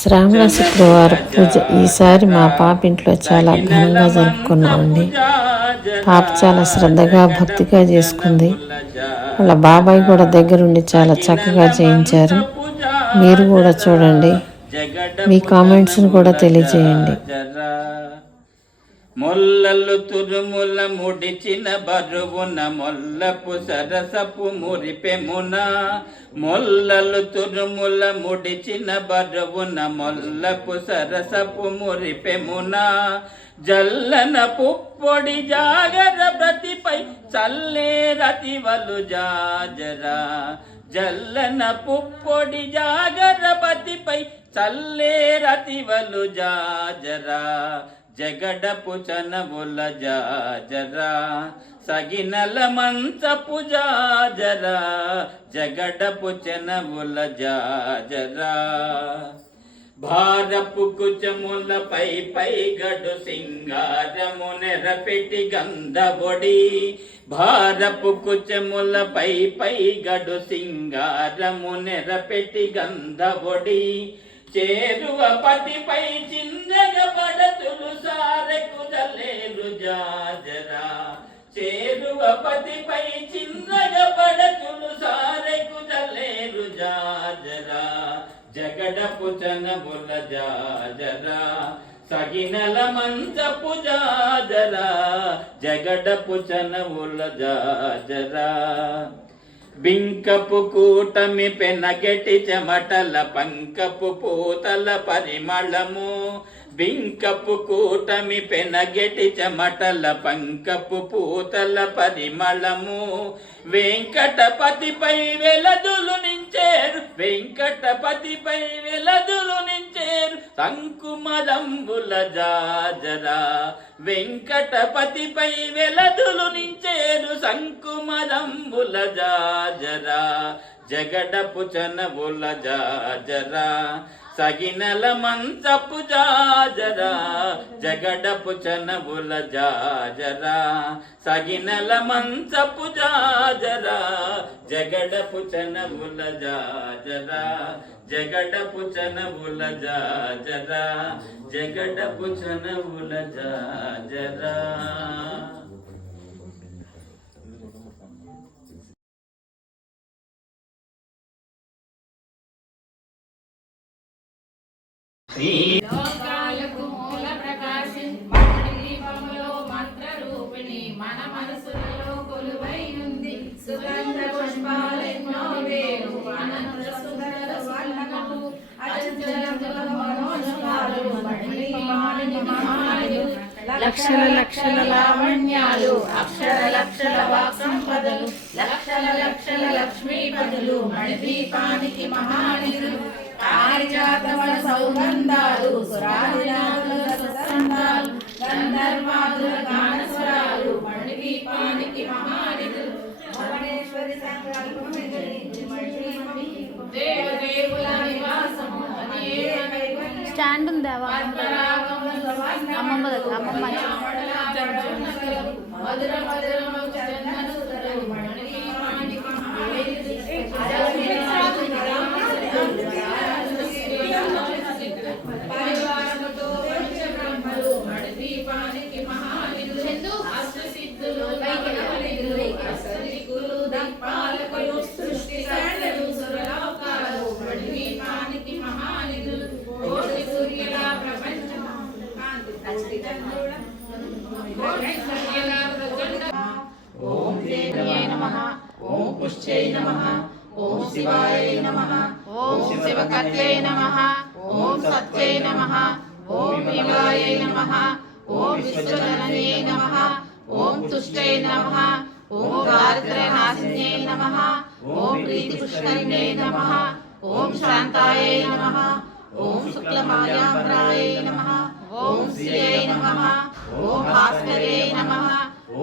శ్రావణ శుక్రవారం పూజ. ఈసారి మా పాప ఇంట్లో చాలా ఘనంగా జరుపుకున్నామండి పాప చాలా శ్రద్ధగా భక్తిగా చేసుకుంది. వాళ్ళ బాబాయ్ కూడా దగ్గరుండి చాలా చక్కగా చేయించారు. మీరు కూడా చూడండి. మీ కామెంట్స్ని కూడా తెలియజేయండి. మొల్లలు తురుముల ముడిచిన బరువున మొల్లపు సరసపు మురిపెమున. మొల్లలు తురుముల ముడిచిన బరువున మొల్లపు సరసపు మురిపెమున. జల్లన పుప్పొడి జాగర ప్రతిపై చల్లే రతివలు జాజరా. జల్లన పుప్పొడి జాగరపతిపై చల్లే రతివలు జాజరా. జగడపు చనవుల జాజరా. సగినల మంచపు జాజరా. జగడపు చనవుల జాజరా. భారపు కుచములపై పై గడు సింగారము నెరపెట్టి గంధబొడి భారపు కుచములపై పై గడు సింగారము నెరపెట్టి గంధబొడి చేరువ పతిపై చిన్నగ పడతులు సారెకు జలేరు జాజరా. చేరువ పతిపై చిన్నగ పడతులు సారెకు జలేరు జాజరా. జగడపు చనముల జాజరా. సగినల మంచపు జాజరా జగడపు చనవుల జాజరా బింకపు కూటమి పెనగటి చెమటల పంకపు పూతల పరిమళము బింకపు కూటమి పెనగెటి చెమటల పంకపు పూతల పరిమళము. వెంకటపతిపై వెలదులు నించేరు వెంకటపతిపై వెలదులు నించేరు. శంకుమదంబుల జాజరా వెంకటపతిపై వెలదులు నించేరు. సంకుమదంబుల జాజరా జగడపు చనవుల జాజరా సగినల మంచపు జాజరా జగడపు చనవుల జాజరా. సగినల మంచపు జాజరా జగడపు చనవుల జాజరా. జగడపు చనవుల జాజరా జగడపు చనవుల జాజరా. లోకాలకు మూల ప్రకాశింపడి దీపములో మంత్ర రూపిణి మన మనసులలో కొలువై ఉంది. సుగంధ పుష్పాలెన్నో వేరు అనంత సుందర అచంచల మణి మహాలు లక్షల లక్షల లావణ్యాలు అక్షర లక్షల వాక్ లక్షల లక్షల లక్ష్మీపదులు మణిదీపానికి మహానిధులు పారిజాతముల సౌగంధాలు సురాదినాథుల సత్సంగాలు గంధర్వాదుల గానస్వరాలు మణిదీపానికి మహానిధులు భువనేశ్వరి సంకల్పం దేవదేవుల నివాసము స్టాండ్ ఉందా అమ్మమ్మ దగ్గర అమ్మమ్మ మధుర ఓం పుష్యై నమః ఓం శివాయ నమః ఓం శివకర్యై నమః ఓం సత్యై నమః ఓం భీమాయ నమః ఓం విశ్వజనన్యై నమః ఓం తుష్టై నమః ఓం దారిద్ర్యనాశిన్యై నమః ఓం ప్రీతిపుష్కరిణ్యై నమః ఓం శాంతాయ నమః ఓం శుక్లమాయాంబరాయ నమః ఓం శ్రియై నమః ఓం భాస్కర్యై నమః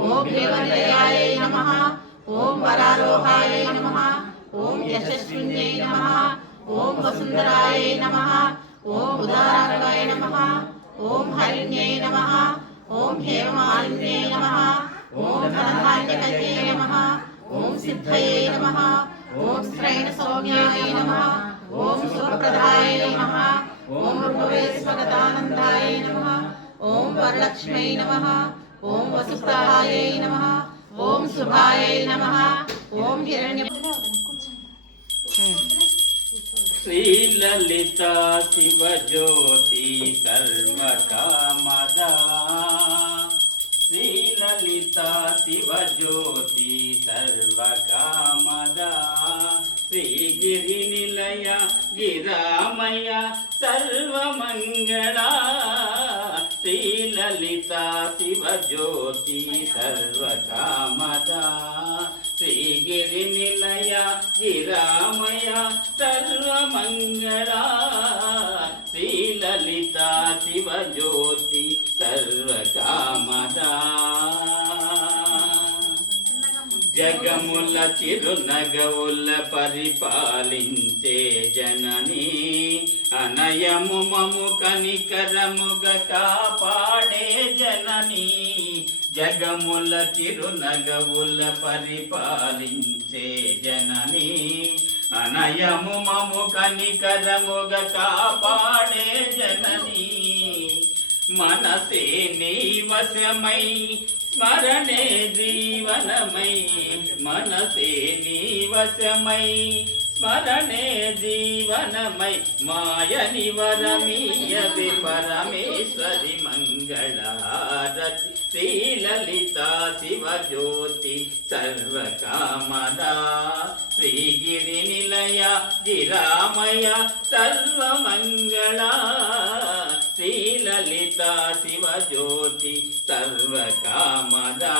ఓం దేవలయాయ నమః ఓం వరారోహాయ నమ ఓం యశస్విన్యై నమ ఓం వసుంధరాయ నమ ఓం ఉదారాయ నమ ఓం హరిణ్యై నమ ఓం హేమమాలిన్యై నమ ఓం ధనధాన్యకల్యై నమ ఓం సిద్ధయే నమ ఓం శ్రైణ సౌమ్యాయ నమ ఓం సుఖప్రదాయ నమ ఓం రుపవేశ్వరదానందాయ నమ ఓం వరలక్ష్మై నమ ఓం వసుప్రాయ నమ ओम शुभाय नमः। ओम हिरण्य श्री ललिता शिव ज्योति सर्व कामदा श्री ललिता शिव ज्योति सर्व कामदा श्री गिरि निलय गिरामय सर्व मंगला శ్రీలలిత శివజ్యోతి సర్వకామదా శ్రీగిరి నిలయ గిరామయ సర్వమంగళ శ్రీలలిత శివజ్యోతి సర్వకామదా జగముల చిరునగవుల పరిపాలించే జననీ అనయము మము కనికరముగ కాపాడే జనని జగముల చిరునగవుల పరిపాలించే జనని. అనయము మము కనికరముగ కాపాడే జనని మనసే నీవశమై స్మరణే జీవనమై మనసే నీ వశమై స్మరణే జీవనమై మాయని వరమీయది పరమేశ్వరి మంగళహారతి శ్రీలలిత శివజ్యోతి సర్వకామదా శ్రీగిరి నిలయ గిరామయ సర్వమంగళ. శ్రీలలిత శివజ్యోతి సర్వకామదా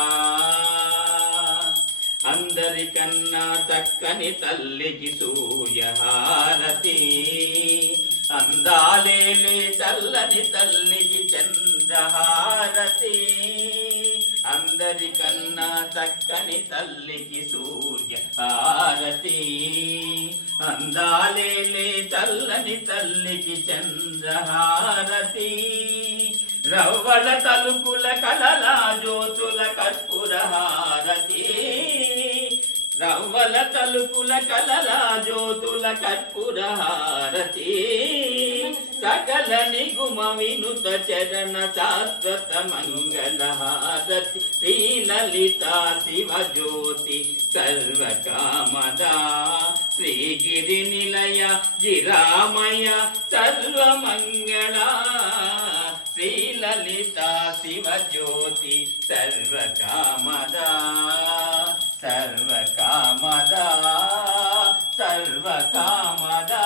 అందరికన్నా చక్కని తల్లికి సూర్యహారతి. అందాలేలే చల్లని తల్లికి చంద్రహారతి. అందరికన్నా చక్కని తల్లికి సూర్యహారతి. అందాలేలే చల్లని తల్లికి చంద్రహారతి. రవ్వల తలుపుల కలలా జ్యోతుల కర్పూరహారతి. రవ్వల తలుపుల కలల జ్యోతుల కర్పూరహారతి సకల నిగుమ వినుత చరణ శాశ్వత మంగళహారతి శ్రీలలిత శివ జ్యోతి సర్వకామదా. శ్రీగిరి నిలయ జిరామయ సర్వమంగళ. శ్రీలలిత శివ జ్యోతి సర్వకామదా. సర్వకామదా సర్వకామదా.